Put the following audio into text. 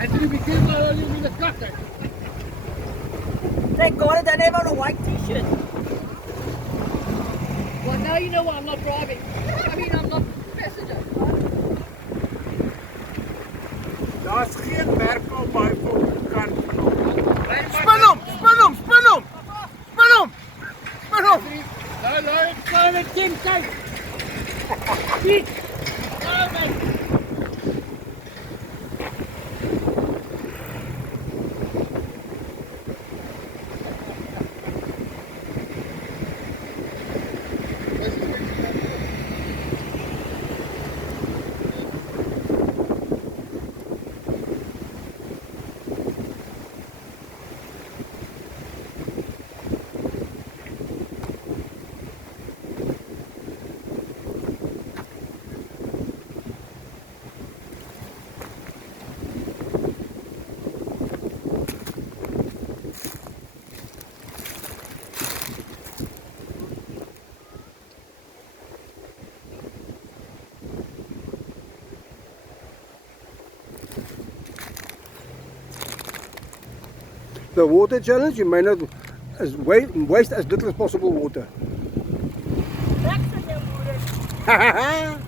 Anthony, be careful, I don't need a cut. Thank God I don't have on a white t-shirt. Well, now you know why I'm not driving. I mean, I'm not passenger. Daar's geen merk op my kant van hom. Spin hom, spin hom, spin hom. Spin hom. Spin hom. Nou, ek kan net kyk. Kyk. Nou, man. The water challenge, you may not waste as little as possible water. That's the